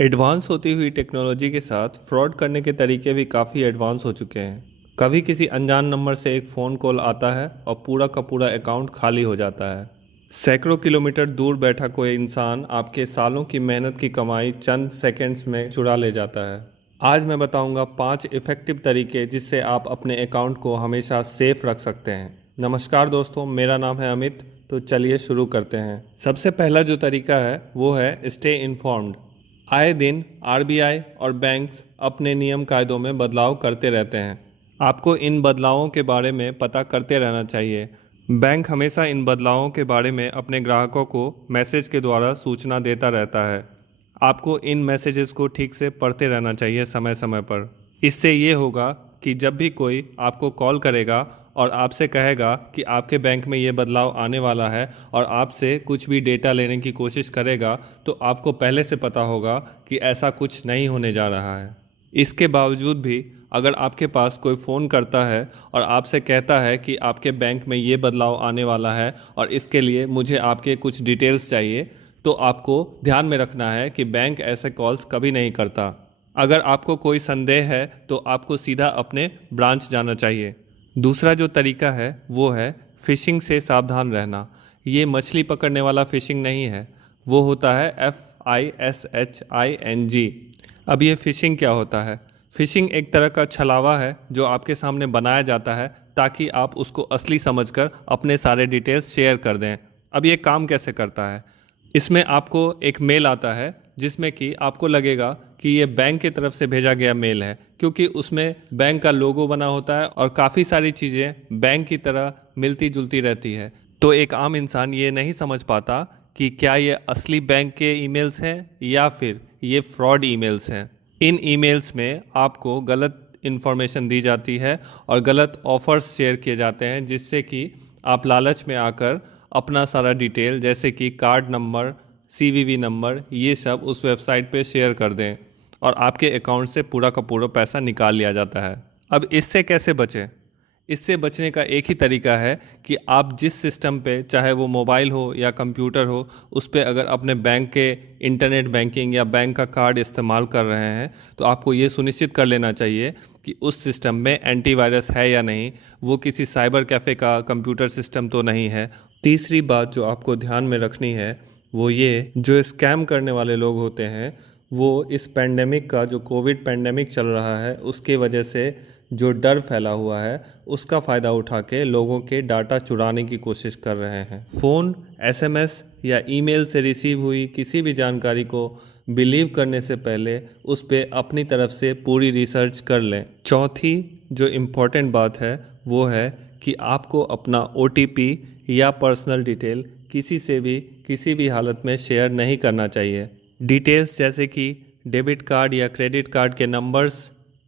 Advance होती हुई technology के साथ फ्रॉड करने के तरीके भी काफ़ी एडवांस हो चुके हैं। कभी किसी अनजान नंबर से एक फ़ोन कॉल आता है और पूरा का पूरा अकाउंट खाली हो जाता है। सैकड़ों किलोमीटर दूर बैठा कोई इंसान आपके सालों की मेहनत की कमाई चंद सेकंड्स में चुरा ले जाता है। आज मैं बताऊंगा 5 इफ़ेक्टिव तरीके जिससे आप अपने अकाउंट को हमेशा सेफ रख सकते हैं। नमस्कार दोस्तों, मेरा नाम है अमित। तो चलिए शुरू करते हैं। सबसे पहला जो तरीका है वो है स्टे इन्फॉर्म्ड। आए दिन आरबीआई और बैंक्स अपने नियम कायदों में बदलाव करते रहते हैं। आपको इन बदलावों के बारे में पता करते रहना चाहिए। बैंक हमेशा इन बदलावों के बारे में अपने ग्राहकों को मैसेज के द्वारा सूचना देता रहता है। आपको इन मैसेजेस को ठीक से पढ़ते रहना चाहिए समय समय पर। इससे ये होगा कि जब भी कोई आपको कॉल करेगा और आपसे कहेगा कि आपके बैंक में ये बदलाव आने वाला है और आपसे कुछ भी डेटा लेने की कोशिश करेगा, तो आपको पहले से पता होगा कि ऐसा कुछ नहीं होने जा रहा है। इसके बावजूद भी अगर आपके पास कोई फ़ोन करता है और आपसे कहता है कि आपके बैंक में ये बदलाव आने वाला है और इसके लिए मुझे आपके कुछ डिटेल्स चाहिए, तो आपको ध्यान में रखना है कि बैंक ऐसे कॉल्स कभी नहीं करता। अगर आपको कोई संदेह है तो आपको सीधा अपने ब्रांच जाना चाहिए। दूसरा जो तरीका है वो है फ़िशिंग से सावधान रहना। ये मछली पकड़ने वाला फ़िशिंग नहीं है, वो होता है FISHING। अब ये फ़िशिंग क्या होता है? फ़िशिंग एक तरह का छलावा है जो आपके सामने बनाया जाता है ताकि आप उसको असली समझकर अपने सारे डिटेल्स शेयर कर दें। अब ये काम कैसे करता है? इसमें आपको एक मेल आता है जिसमें कि आपको लगेगा कि ये बैंक की तरफ से भेजा गया मेल है, क्योंकि उसमें बैंक का लोगो बना होता है और काफ़ी सारी चीज़ें बैंक की तरह मिलती जुलती रहती है। तो एक आम इंसान ये नहीं समझ पाता कि क्या ये असली बैंक के ईमेल्स हैं या फिर ये फ्रॉड ईमेल्स हैं। इन ईमेल्स में आपको गलत इन्फॉर्मेशन दी जाती है और गलत ऑफर्स शेयर किए जाते हैं, जिससे कि आप लालच में आकर अपना सारा डिटेल जैसे कि कार्ड नंबर, CVV नंबर, ये सब उस वेबसाइट पे शेयर कर दें और आपके अकाउंट से पूरा का पूरा पैसा निकाल लिया जाता है। अब इससे कैसे बचें? इससे बचने का एक ही तरीका है कि आप जिस सिस्टम पे, चाहे वो मोबाइल हो या कंप्यूटर हो, उस पे अगर अपने बैंक के इंटरनेट बैंकिंग या बैंक का कार्ड इस्तेमाल कर रहे हैं, तो आपको ये सुनिश्चित कर लेना चाहिए कि उस सिस्टम में एंटीवायरस है या नहीं, वो किसी साइबर कैफ़े का कंप्यूटर सिस्टम तो नहीं है। तीसरी बात जो आपको ध्यान में रखनी है वो ये, जो स्कैम करने वाले लोग होते हैं वो इस पेंडेमिक का, जो कोविड पेंडेमिक चल रहा है उसके वजह से जो डर फैला हुआ है उसका फ़ायदा उठा के लोगों के डाटा चुराने की कोशिश कर रहे हैं। फ़ोन, SMS या ईमेल से रिसीव हुई किसी भी जानकारी को बिलीव करने से पहले उस पर अपनी तरफ से पूरी रिसर्च कर लें। चौथी जो इम्पोर्टेंट बात है वो है कि आपको अपना OTP या पर्सनल डिटेल किसी से भी किसी भी हालत में शेयर नहीं करना चाहिए। डिटेल्स जैसे कि डेबिट कार्ड या क्रेडिट कार्ड के numbers,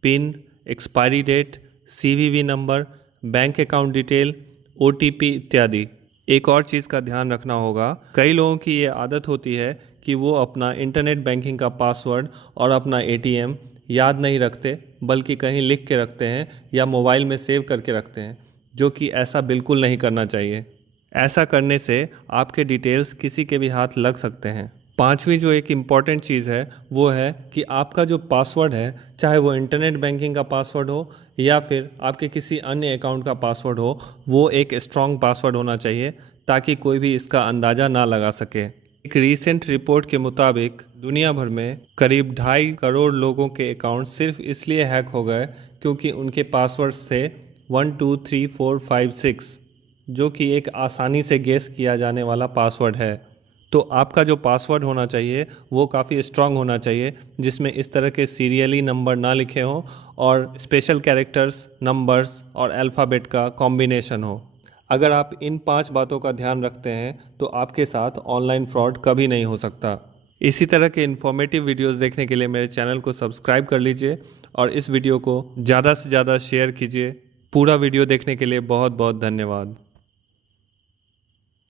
pin, expiry date, CVV number, bank account detail, OTP इत्यादि। एक और चीज़ का ध्यान रखना होगा, कई लोगों की ये आदत होती है कि वो अपना इंटरनेट बैंकिंग का पासवर्ड और अपना ATM याद नहीं रखते, बल्कि कहीं लिख के रखते हैं या मोबाइल में सेव करके रखते हैं, जो कि ऐसा बिल्कुल नहीं करना चाहिए। ऐसा करने से आपके डिटेल्स किसी के भी हाथ लग सकते हैं। पांचवी जो एक इम्पॉर्टेंट चीज़ है वो है कि आपका जो पासवर्ड है, चाहे वो इंटरनेट बैंकिंग का पासवर्ड हो या फिर आपके किसी अन्य अकाउंट का पासवर्ड हो, वो एक स्ट्रॉन्ग पासवर्ड होना चाहिए ताकि कोई भी इसका अंदाज़ा ना लगा सके। एक रीसेंट रिपोर्ट के मुताबिक दुनिया भर में करीब 2.5 करोड़ लोगों के अकाउंट सिर्फ इसलिए हैक हो गए क्योंकि उनके पासवर्ड थे 1 2 3 4 5 6, जो कि एक आसानी से गेस किया जाने वाला पासवर्ड है। तो आपका जो पासवर्ड होना चाहिए वो काफ़ी स्ट्रांग होना चाहिए, जिसमें इस तरह के सीरियली नंबर ना लिखे हों और स्पेशल कैरेक्टर्स, नंबर्स और अल्फ़ाबेट का कॉम्बिनेशन हो। अगर आप इन 5 बातों का ध्यान रखते हैं तो आपके साथ ऑनलाइन फ्रॉड कभी नहीं हो सकता। इसी तरह के इन्फॉर्मेटिव वीडियोस देखने के लिए मेरे चैनल को सब्सक्राइब कर लीजिए और इस वीडियो को ज़्यादा से ज़्यादा शेयर कीजिए। पूरा वीडियो देखने के लिए बहुत बहुत धन्यवाद।